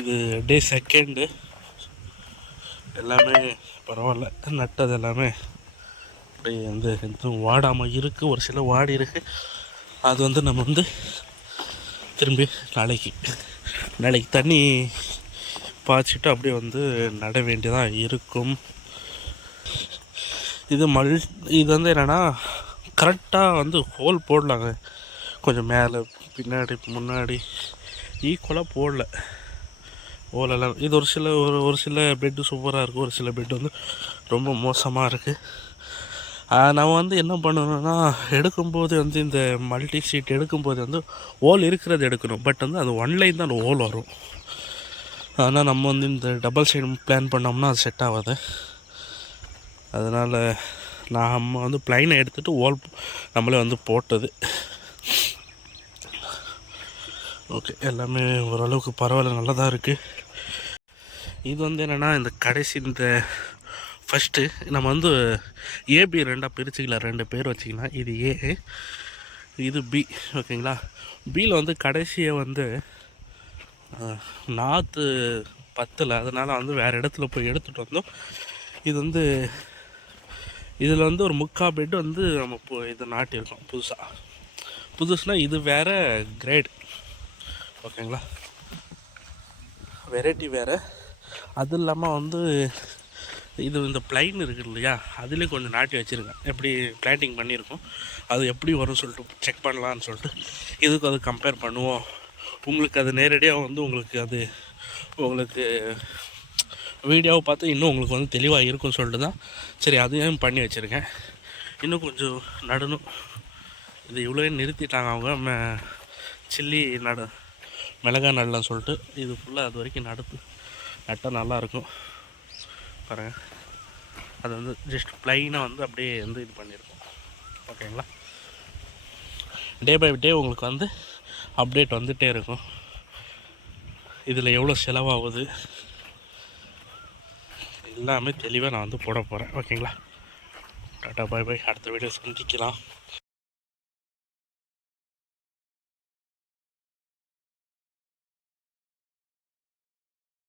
இது டே செகண்டு எல்லாமே பரவாயில்ல. நட்டது எல்லாமே அப்படியே வந்து எதுவும் வாடாமல் இருக்குது ஒரு சில வாடி இருக்குது அது வந்து நம்ம வந்து திரும்பி நாளைக்கு நாளைக்கு தண்ணி பாய்ச்சிட்டு அப்படியே வந்து நட வேண்டியதாக இருக்கும். இது மல் இது வந்து என்னென்னா கரெக்டாக வந்து ஹோல் போடலாங்க. கொஞ்சம் மேலே பின்னாடி முன்னாடி ஈக்குவலாக போடல. ஓலெல்லாம் இது ஒரு சில ஒரு ஒரு சில பெட்டு சூப்பராக இருக்குது ஒரு சில பெட் வந்து ரொம்ப மோசமாக இருக்குது நம்ம வந்து என்ன பண்ணணும்னா எடுக்கும்போது வந்து இந்த மல்டி சீட் எடுக்கும்போது வந்து ஓல் இருக்கிறது எடுக்கணும். பட் வந்து அது ஒன் லைன் தான் ஓல் வரும். ஆனால் நம்ம வந்து இந்த டபுள் சைடு பிளான் பண்ணோம்னா அது செட் ஆகாது. அதனால் நம்ம வந்து ப்ளைனை எடுத்துகிட்டு ஓல் நம்மளே வந்து போட்டது. ஓகே எல்லாமே ஓரளவுக்கு பரவாயில்ல நல்லா தான் இருக்குது இது வந்து என்னென்னா இந்த கடைசி இந்த ஃபஸ்ட்டு நம்ம வந்து ஏபி ரெண்டாக பிரிச்சுக்கலாம். ரெண்டு பேர் வச்சுக்கலாம். இது ஏ இது பி ஓகேங்களா? பியில் வந்து கடைசியை வந்து நாற்று பத்தில். அதனால் வந்து வேறு இடத்துல போய் எடுத்துகிட்டு வந்தோம். இது வந்து இதில் வந்து ஒரு முக்கா பெட்டு வந்து நம்ம இப்போ இதை நாட்டியிருக்கோம் புதுசாக புதுசுனால் இது வேறு கிரேட் ஓகேங்களா? வெரைட்டி வேறு. அது இல்லாமல் வந்து இது இந்த பிளைன் இருக்குது இல்லையா? அதுலேயும் கொஞ்சம் நாட்டி வச்சுருக்கேன் எப்படி பிளான்டிங் பண்ணியிருக்கோம். அது எப்படி வரும்னு சொல்லிட்டு செக் பண்ணலான்னு சொல்லிட்டு இதுக்கு அது கம்பேர் பண்ணுவோம். உங்களுக்கு அது நேரடியாக வந்து உங்களுக்கு அது உங்களுக்கு வீடியோவை பார்த்து இன்னும் உங்களுக்கு வந்து தெளிவாக இருக்கும்னு சொல்லிட்டு தான் சரி அதையும் பண்ணி வச்சுருக்கேன். இன்னும் கொஞ்சம் நடணும். இது இவ்வளோ நிறுத்திட்டாங்க அவங்க. மே சில்லி நட மிளகா நடலாம் சொல்லிட்டு இது ஃபுல்லாக அது வரைக்கும் நடத்து நட்டால் நல்லாயிருக்கும். பாருங்கள் அது வந்து ஜஸ்ட் ப்ளைனாக வந்து அப்படியே வந்து இது பண்ணியிருக்கோம். ஓகேங்களா? டே பை டே உங்களுக்கு வந்து அப்டேட் வந்துகிட்டே இருக்கும். இதில் எவ்வளோ செலவாகுது? எல்லாமே தெளிவாக நான் வந்து போட போகிறேன் ஓகேங்களா? Tata bye bye. அடுத்த வீடியோ சந்திக்கலாம்.